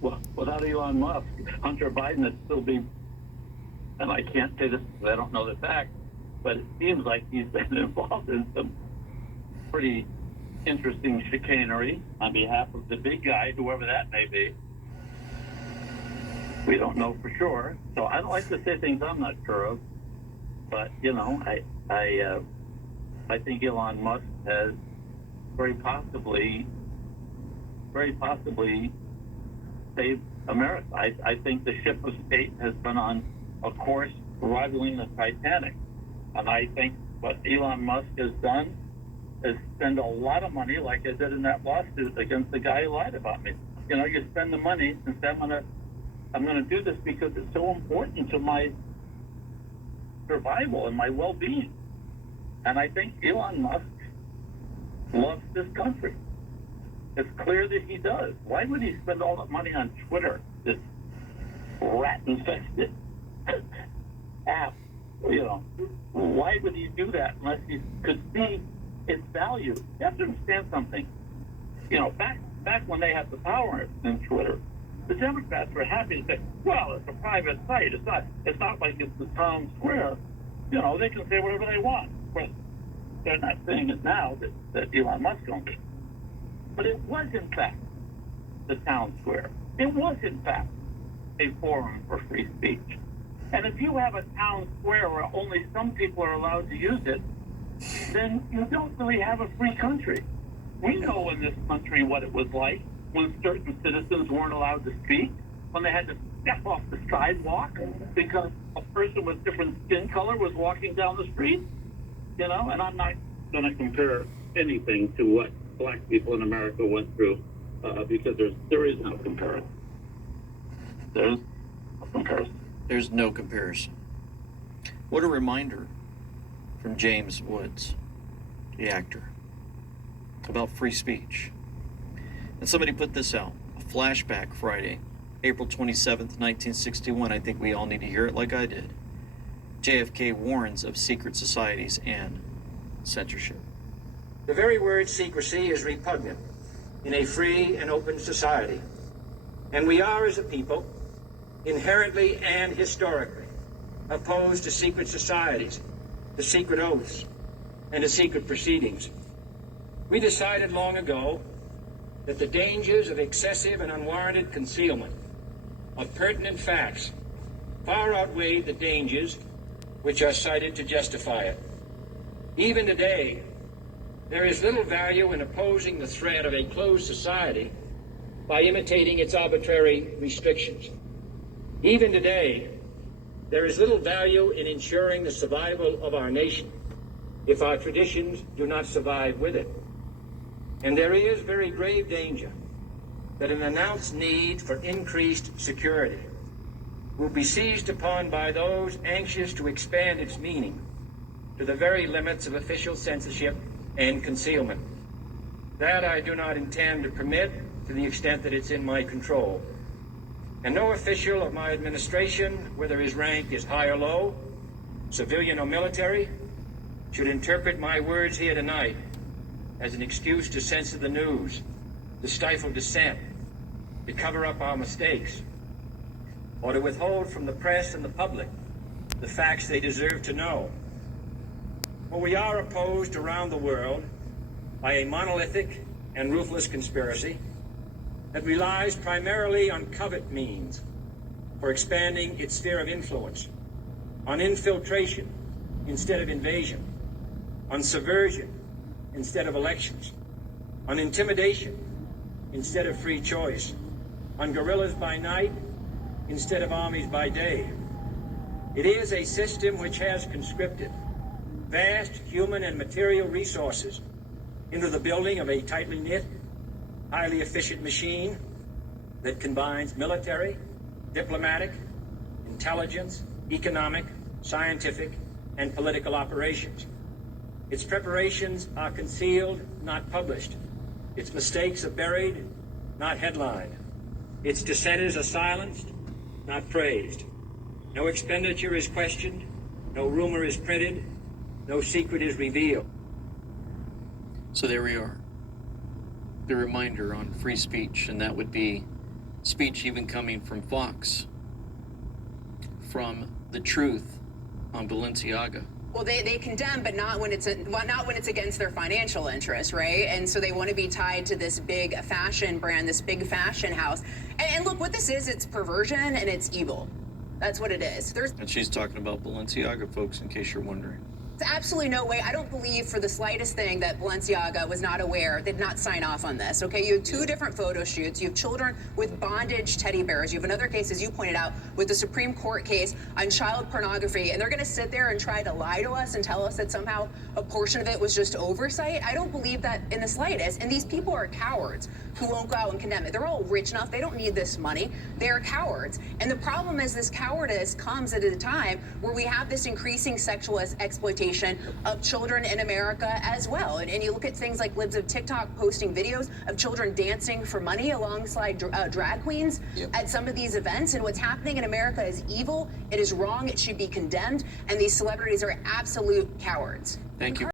Well, without Elon Musk, Hunter Biden would still be, and I can't say this because I don't know the facts, but it seems like he's been involved in some pretty interesting chicanery on behalf of the big guy, whoever that may be. We don't know for sure. So I don't like to say things I'm not sure of. But, I think Elon Musk has very possibly saved America. I think the ship of state has been on a course rivaling the Titanic. And I think what Elon Musk has done is spend a lot of money, like I did in that lawsuit against the guy who lied about me. You spend the money and say, I'm gonna do this because it's so important to my survival and my well-being. And I think Elon Musk loves this country. It's clear that he does. Why would he spend all that money on Twitter, this rat-infested app? Why would he do that unless he could see its value? You have to understand something. Back when they had the power in Twitter, the Democrats were happy to say, well, it's a private site. It's not like it's the town square. They can say whatever they want. Of course, they're not saying it now that Elon Musk owns it. But it was, in fact, the town square. It was, in fact, a forum for free speech. And if you have a town square where only some people are allowed to use it, then you don't really have a free country. We know in this country what it was like when certain citizens weren't allowed to speak, when they had to step off the sidewalk because a person with different skin color was walking down the street. And I'm not going to compare anything to what black people in America went through because there is no comparison. There's no comparison. There's no comparison. What a reminder from James Woods, the actor, about free speech. And somebody put this out, a flashback Friday, April 27th, 1961. I think we all need to hear it like I did. JFK warns of secret societies and censorship. The very word secrecy is repugnant in a free and open society. And we are, as a people, inherently and historically opposed to secret societies, to secret oaths, and to secret proceedings. We decided long ago that the dangers of excessive and unwarranted concealment of pertinent facts far outweighed the dangers which are cited to justify it. Even today, there is little value in opposing the threat of a closed society by imitating its arbitrary restrictions. Even today, there is little value in ensuring the survival of our nation if our traditions do not survive with it. And there is very grave danger that an announced need for increased security will be seized upon by those anxious to expand its meaning to the very limits of official censorship and concealment. That I do not intend to permit to the extent that it's in my control. And no official of my administration, whether his rank is high or low, civilian or military, should interpret my words here tonight as an excuse to censor the news, to stifle dissent, to cover up our mistakes, or to withhold from the press and the public the facts they deserve to know. For we are opposed around the world by a monolithic and ruthless conspiracy that relies primarily on covert means for expanding its sphere of influence, on infiltration instead of invasion, on subversion instead of elections, on intimidation instead of free choice, on guerrillas by night instead of armies by day. It is a system which has conscripted vast human and material resources into the building of a tightly knit, highly efficient machine that combines military, diplomatic, intelligence, economic, scientific, and political operations. Its preparations are concealed, not published. Its mistakes are buried, not headlined. Its dissenters are silenced, not praised. No expenditure is questioned, no rumor is printed, no secret is revealed. So there we are. The reminder on free speech, and that would be speech even coming from Fox, from The Truth on Balenciaga. Well, they condemn, but not when it's against their financial interests, right? And so they want to be tied to this big fashion brand, this big fashion house. And look, what this is, it's perversion and it's evil. That's what it is. And she's talking about Balenciaga, folks, in case you're wondering. There's absolutely no way. I don't believe for the slightest thing that Balenciaga was not aware. They did not sign off on this, okay? You have two different photo shoots. You have children with bondage teddy bears. You have another case, as you pointed out, with the Supreme Court case on child pornography. And they're going to sit there and try to lie to us and tell us that somehow a portion of it was just oversight. I don't believe that in the slightest. And these people are cowards who won't go out and condemn it. They're all rich enough. They don't need this money. They're cowards. And the problem is this cowardice comes at a time where we have this increasing sexual exploitation of children in America as well. And you look at things like libs of TikTok posting videos of children dancing for money alongside drag queens at some of these events. And what's happening in America is evil. It is wrong. It should be condemned. And these celebrities are absolute cowards. Thank you.